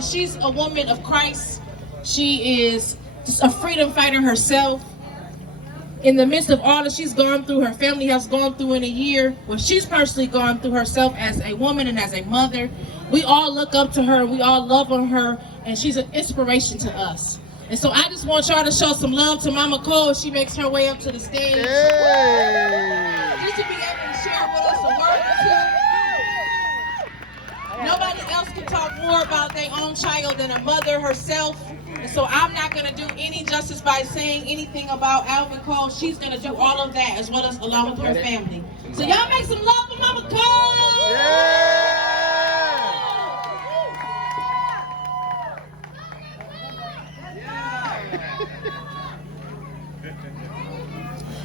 mean, she's a woman of Christ. She is just a freedom fighter herself. In the midst of all that she's gone through, her family has gone through in a year, what she's personally gone through herself as a woman and as a mother, we all look up to her, we all love on her, and she's an inspiration to us. And so I just want y'all to show some love to Mama Cole as she makes her way up to the stage. Hey. Just to be able to share with us a word or two. Nobody else can talk more about their own child than a mother herself. And so I'm not going to do any justice by saying anything about Alvin Cole. She's going to do all of that as well as along with her family. So y'all make some love for Mama Cole! Yeah.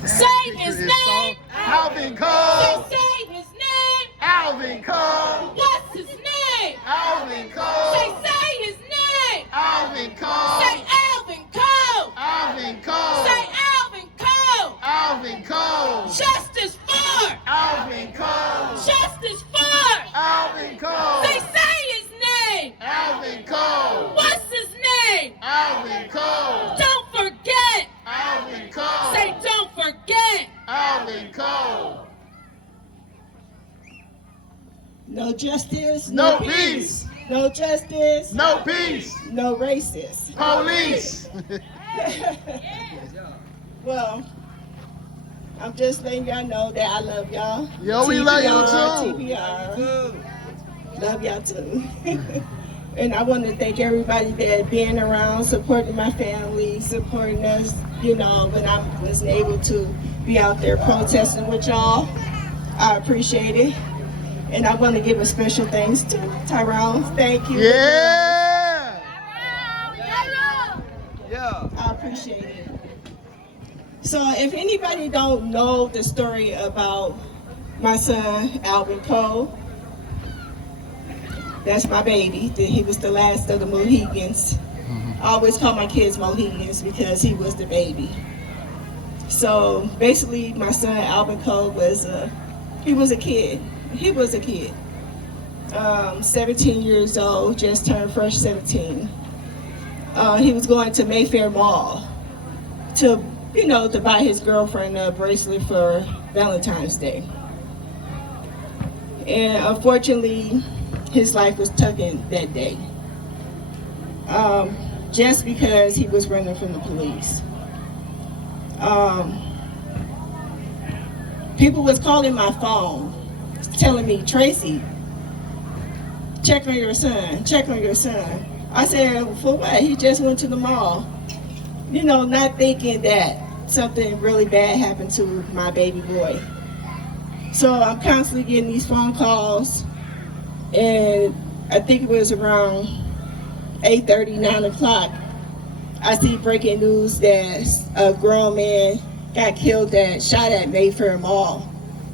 Say his name! Alvin Cole! Say his name! Alvin Cole! What's his name? Alvin Cole! Say his name! Alvin Cole! Say Alvin Cole! Alvin Cole! Say Alvin Cole! Alvin Cole! Justice for! Alvin Cole! Justice for! Alvin Cole! Say his name! Alvin Cole! What's his name? Alvin Cole! Don't forget! Alvin Cole! Say don't forget! Alvin Cole! No justice, No peace! No justice, No peace! no racist. Police! Well, I'm just letting y'all know that I love y'all. Yo, we love you too. TPR. Love y'all too. And I want to thank everybody that being around, supporting my family, supporting us, when I wasn't able to be out there protesting with y'all. I appreciate it. And I want to give a special thanks to Tyrone. Thank you. Yeah! Yeah. I appreciate it. So if anybody don't know the story about my son, Alvin Cole, that's my baby. He was the last of the Mohegans. I always call my kids Mohegans because he was the baby. So basically, my son, Alvin Cole, was a kid. He was a kid. 17 years old, just turned fresh 17. He was going to Mayfair Mall to buy his girlfriend a bracelet for Valentine's Day. And unfortunately, his life was taken that day. Just because he was running from the police. People was calling my phone, telling me, Tracy, check on your son, check on your son. I said, for what? He just went to the mall. Not thinking that something really bad happened to my baby boy. So I'm constantly getting these phone calls, and I think it was around 8:30, 9 o'clock, I see breaking news that a grown man got shot at Mayfair Mall.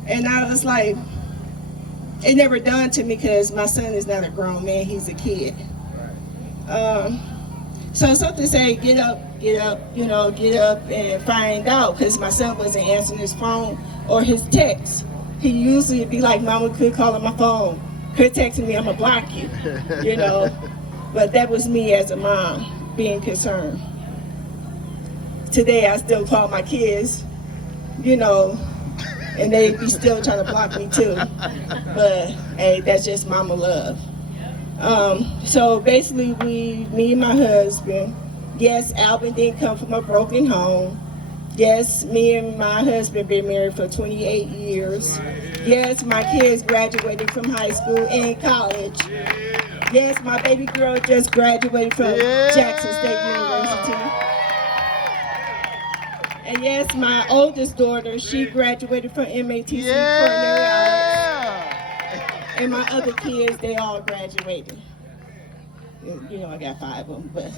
And I was like, it never dawned to me because my son is not a grown man, he's a kid. So something said, get up, get up and find out, because my son wasn't answering his phone or his text. He usually would be like, Mama, could call on my phone, could text me, I'm gonna block you, But that was me as a mom being concerned. Today I still call my kids, and they be still trying to block me too. But hey, that's just mama love. So basically me and my husband, yes, Alvin didn't come from a broken home. Yes, me and my husband been married for 28 years. Yes, my kids graduated from high school and college. Yes, my baby girl just graduated from Jackson State University. And yes, my oldest daughter, she graduated from MATC Culinary Arts. And my other kids, they all graduated. I got 5 of them, but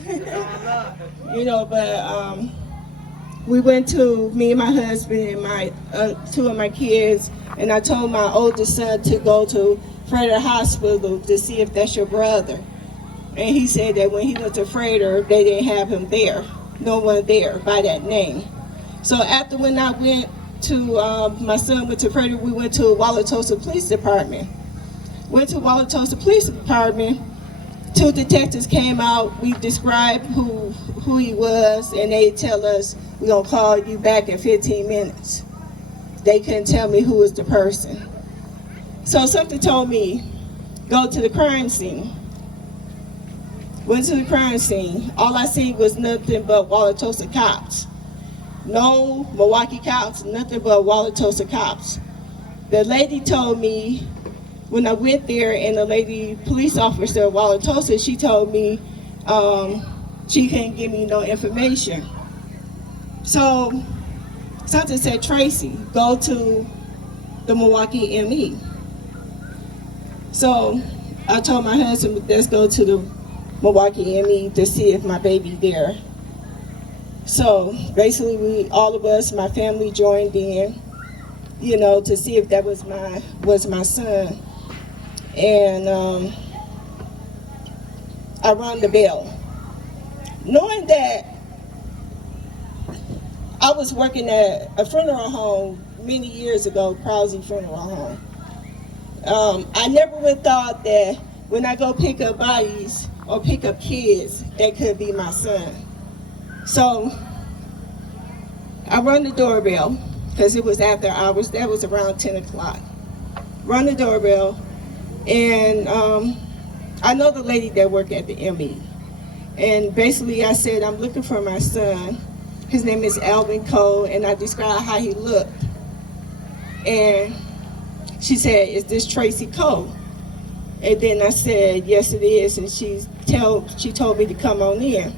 we went to, me and my husband and my 2 of my kids, and I told my oldest son to go to Frederick Hospital to see if that's your brother. And he said that when he went to Frederick, they didn't have him there, no one there by that name. So after when I went to, my son went to Frederick, we went to Wauwatosa Police Department. Went to Wauwatosa Police Department to 2 detectives came out. We described who he was, and they tell us, we're gonna call you back in 15 minutes. They couldn't tell me who was the person. So something told me, go to the crime scene. Went to the crime scene. All I see was nothing but Wauwatosa cops. No Milwaukee cops, nothing but Wauwatosa cops. The lady told me, when I went there, and the lady police officer of Wauwatosa, she told me she couldn't give me no information. So something said, Tracy, go to the Milwaukee ME. So I told my husband, let's go to the Milwaukee ME to see if my baby there. So basically, all of us, my family, joined in, to see if that was my son. And I rang the bell, knowing that I was working at a funeral home many years ago, Krause Funeral Home. I never would have thought that when I go pick up bodies or pick up kids, that could be my son. So I rang the doorbell, because it was after hours. That was around 10 o'clock. Rang the doorbell, and I know the lady that worked at the ME. And basically I said, I'm looking for my son. His name is Alvin Cole, and I described how he looked. And she said, is this Tracy Cole? And then I said, yes, it is. And she told me to come on in.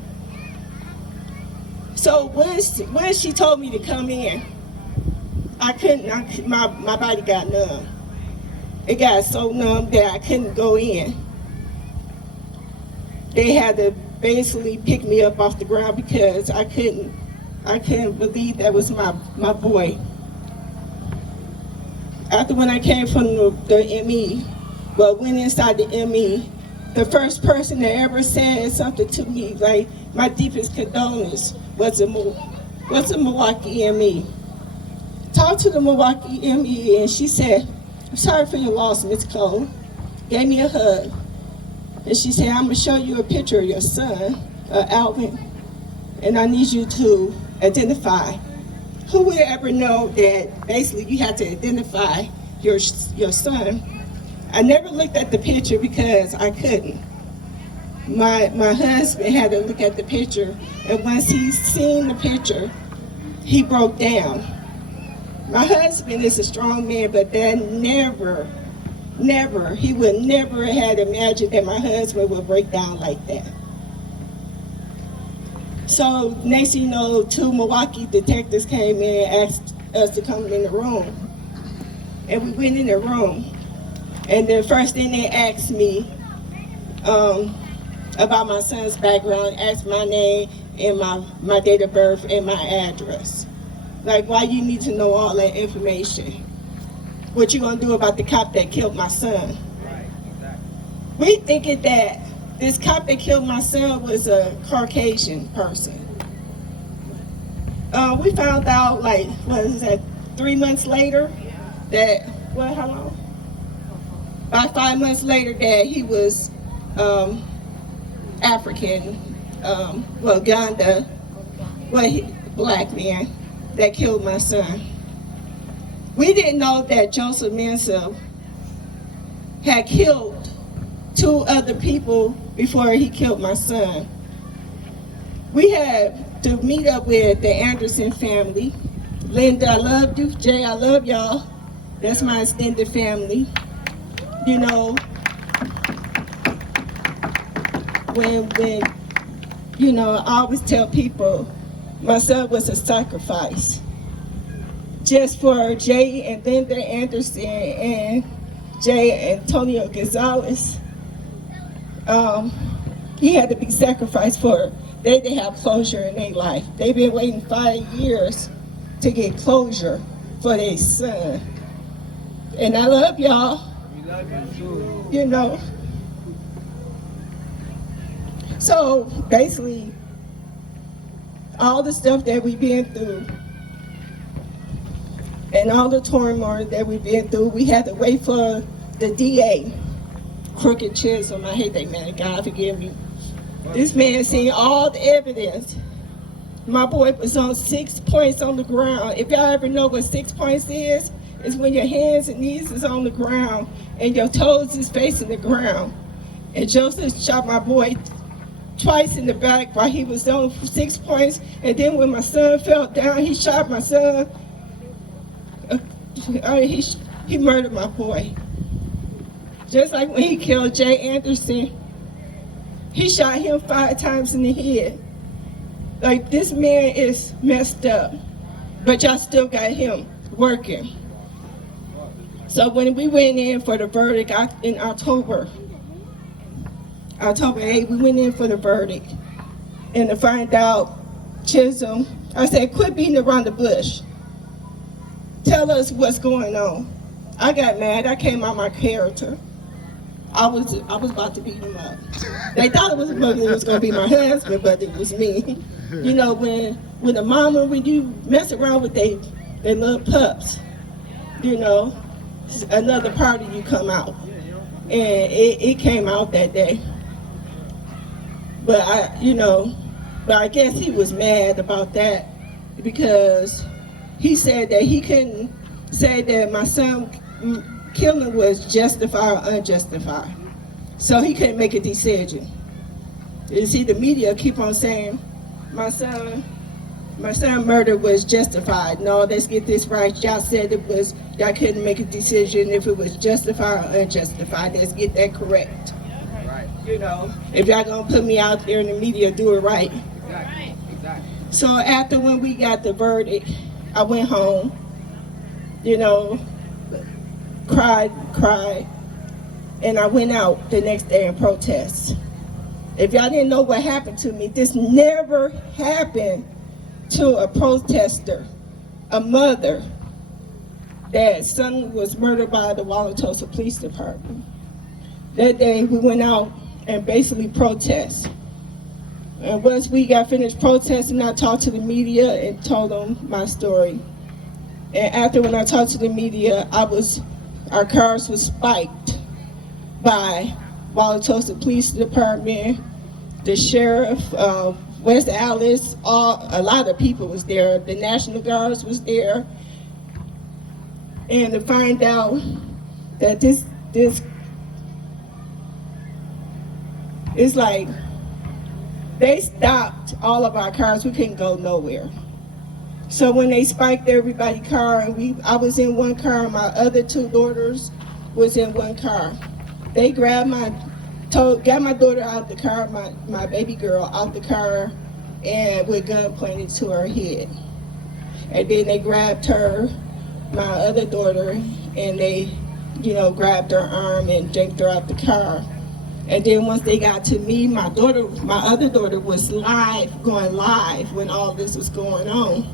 So when she told me to come in, my body got numb. It got so numb that I couldn't go in. They had to basically pick me up off the ground because I couldn't believe that was my boy. After when I came from the ME, went inside the ME, the first person that ever said something to me, like my deepest condolence, was a Milwaukee ME. Talked to the Milwaukee ME, and she said, I'm sorry for your loss, Miss Cole. Gave me a hug. And she said, I'm gonna show you a picture of your son, Alvin, and I need you to identify. Who would ever know that basically you have to identify your son? I never looked at the picture because I couldn't. My husband had to look at the picture, and once he seen the picture, he broke down. My husband is a strong man, but that he would never have imagined that my husband would break down like that. So next thing you know, 2 Milwaukee detectives came in and asked us to come in the room. And we went in the room. And the first thing they asked me about my son's background, asked my name and my date of birth and my address. Like, why you need to know all that information? What you gonna do about the cop that killed my son? Right, exactly. We thinking that this cop that killed my son was a Caucasian person. We found out, like, what is that, 3 months later, that, how long? About 5 months later, that he was African, Uganda, black man that killed my son. We didn't know that Joseph Mansell had killed 2 other people before he killed my son. We had to meet up with the Anderson family. Linda, I love you. Jay, I love y'all. That's my extended family. When I always tell people my son was a sacrifice. Just for Jay and Linda Anderson and Jay Antonio Gonzalez, he had to be sacrificed for they to have closure in their life. They've been waiting 5 years to get closure for their son. And I love y'all. We love you too. So basically, all the stuff that we've been through and all the turmoil that we've been through, we had to wait for the DA, crooked chisel. I hate that man. God forgive me. This man seen all the evidence. My boy was on 6 points on the ground. If y'all ever know what 6 points is when your hands and knees is on the ground and your toes is facing the ground. And Joseph shot my boy twice in the back while he was on 6 points. And then when my son fell down, he shot my son. He murdered my boy. Just like when he killed Jay Anderson, he shot him 5 times in the head. Like, this man is messed up, but y'all still got him working. So when we went in for the verdict in October 8th, we went in for the verdict. And to find out Chisholm, I said, quit beating around the bush. Tell us what's going on. I got mad. I came out my character. I was about to beat him up. They thought it was going to be my husband, but it was me. You know, when the mama, when you mess around with they little pups, you know, another part of you come out. And it came out that day. But I guess he was mad about that because he said that he couldn't say that my son killing was justified or unjustified. So he couldn't make a decision. You see, the media keep on saying my son murder was justified. No, let's get this right. Y'all said y'all couldn't make a decision if it was justified or unjustified. Let's get that correct. Right. You know, if y'all gonna put me out there in the media, do it right. Exactly. So after when we got the verdict, I went home, you know, cried, and I went out the next day and protest. If y'all didn't know what happened to me, this never happened to a protester, a mother, that son was murdered by the Wauwatosa Police Department. That day we went out and basically protest. And once we got finished protesting, I talked to the media and told them my story. And after when I talked to the media, our cars was spiked by Wauwatosa Police Department, the sheriff, West Alice, a lot of people was there. The National Guards was there. And to find out that this it's like they stopped all of our cars. We couldn't go nowhere. So when they spiked everybody's car, and I was in one car, my other 2 daughters was in one car. They got my daughter out the car, my baby girl out the car, and with a gun pointed to her head. And then they grabbed her, my other daughter, and they, grabbed her arm and yanked her out the car. And then once they got to me, my other daughter was going live when all this was going on.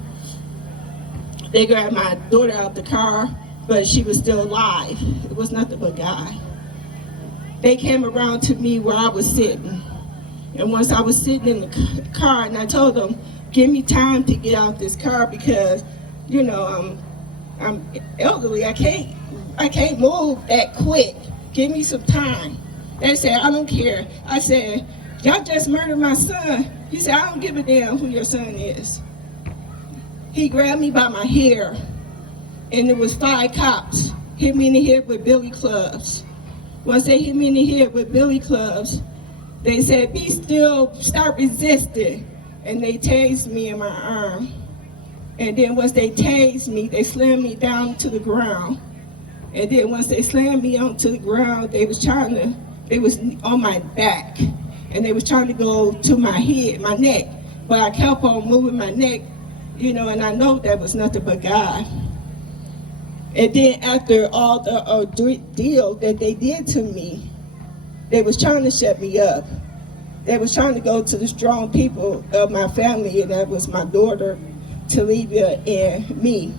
They grabbed my daughter out the car, but she was still alive. It was nothing but God. They came around to me where I was sitting. And once I was sitting in the car, and I told them, give me time to get out this car because, I'm elderly. I can't move that quick. Give me some time. They said, I don't care. I said, y'all just murdered my son. He said, I don't give a damn who your son is. He grabbed me by my hair, and there was 5 cops, hit me in the head with billy clubs. Once they hit me in the head with billy clubs, they said, be still, start resisting. And they tased me in my arm. And then once they tased me, they slammed me down to the ground. And then once they slammed me onto the ground, they was on my back. And they was trying to go to my head, my neck. But I kept on moving my neck, and I know that was nothing but God. And then after all the deal that they did to me, they was trying to shut me up. They was trying to go to the strong people of my family, and that was my daughter, Talibia, and me.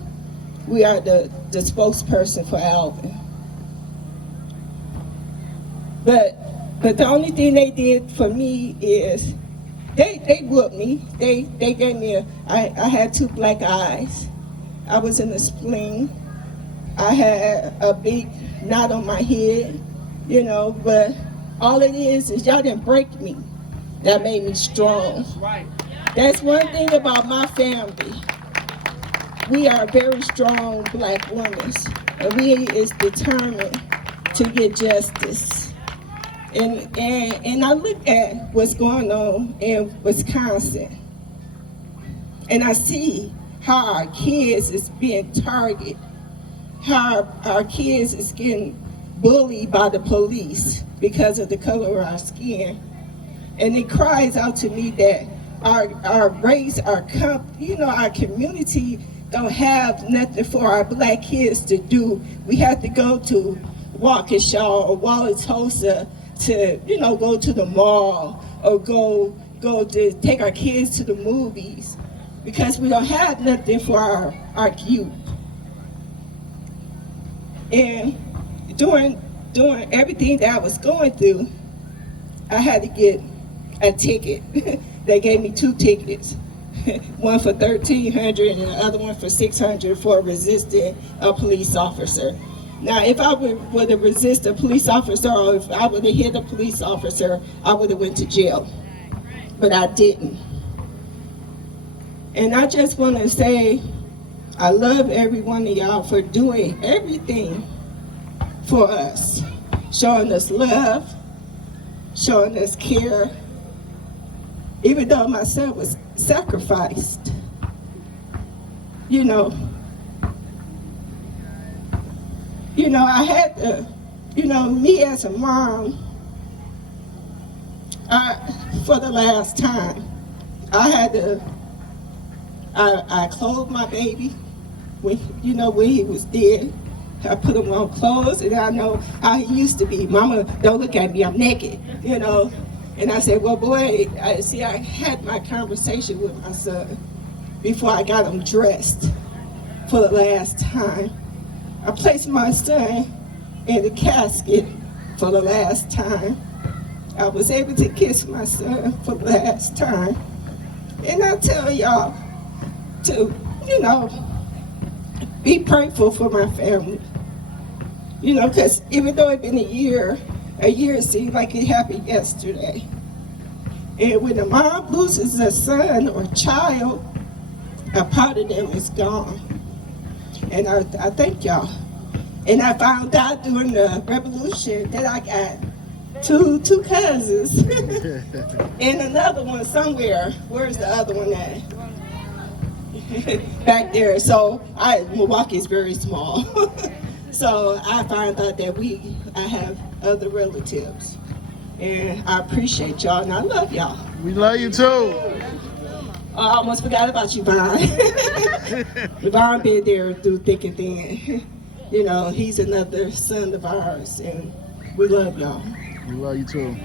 We are the spokesperson for Alvin. But the only thing they did for me is they whooped me. They gave me I had 2 black eyes. I was in a spleen. I had a big knot on my head. you know, but all it is y'all didn't break me. That made me strong. That's one thing about my family. We are very strong black women, and we is determined to get justice. And I look at what's going on in Wisconsin, and I see how our kids is being targeted, how our kids is getting bullied by the police because of the color of our skin. And it cries out to me that our race, our community don't have nothing for our black kids to do. We have to go to Waukesha or Wauwatosa to, go to the mall or go to take our kids to the movies because we don't have nothing for our youth. And during everything that I was going through, I had to get a ticket. They gave me 2 tickets, one for $1,300 and the other one for $600 for resisting a police officer. Now, if I would have resisted a police officer, or if I would have hit a police officer, I would have went to jail. But I didn't. And I just want to say, I love every one of y'all for doing everything for us, showing us love, showing us care, even though my son was sacrificed. I had to, me as a mom, for the last time, I had to, I clothed my baby when he was dead. I put him on clothes, and I know how he used to be. Mama, don't look at me, I'm naked, And I said, well, boy, I had my conversation with my son before I got him dressed for the last time. I placed my son in the casket for the last time. I was able to kiss my son for the last time. And I tell y'all to, be grateful for my family. Because even though it's been a year seemed like it happened yesterday. And when a mom loses a son or child, a part of them is gone. And I thank y'all. And I found out during the revolution that I got two cousins and another one somewhere. Where's the other one at? Back there. So Milwaukee is very small. So I found out that I have other relatives. And I appreciate y'all, and I love y'all. We love you too. I almost forgot about you, Vaughn. Vaughn been there through thick and thin. He's another son of ours, and we love y'all. We love you too.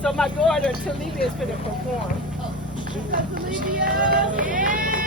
So my daughter, Talibia, is going to perform. Olivia! Yeah!